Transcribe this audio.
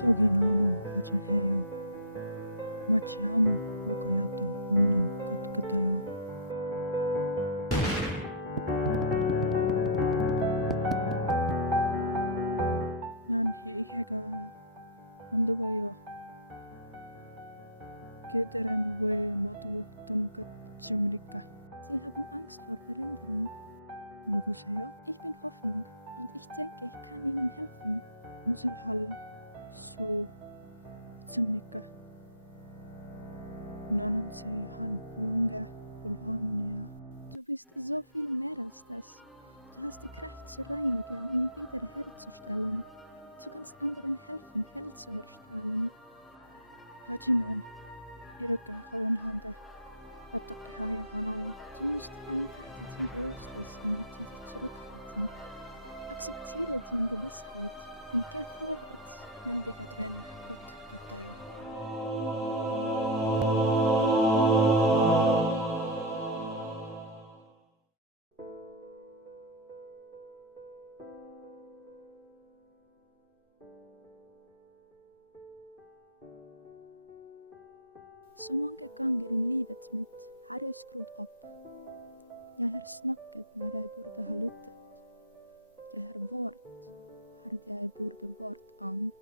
Soginamu Hajanheyo Machiamu Okayata Omnam Kotkatayo. Nanhi ihega Anduvayo Göderen we Motu Tomkat Chimrika. Sie haben Angst vor Veränderung. Nuguseyo Ich bin Hoffnung und ich denke, ich kann Ihnen helfen. Muselhal Su Chimrika. Nonensei Han Pulunga Pulhamnia. Du bist so viel mehr als das. Du hast die Kraft zu reinigen und wiederherzustellen. Du kannst anderen helfen, hell zu erstrahlen. Hajiman Irka Hoyanhanda Otakehaya Hanala. Du musst einfach die Dinge loslassen und dich zurückhalten. Akzeptiere die Ungewissheit und geh vorwärts. Jumbikat Ven Kotkatayo. Så mange ganger i livet mitt har jeg skrudd opp. Jeg har snakket når jeg burde ha lyttet. Jeg har vært her jeg burde vært an.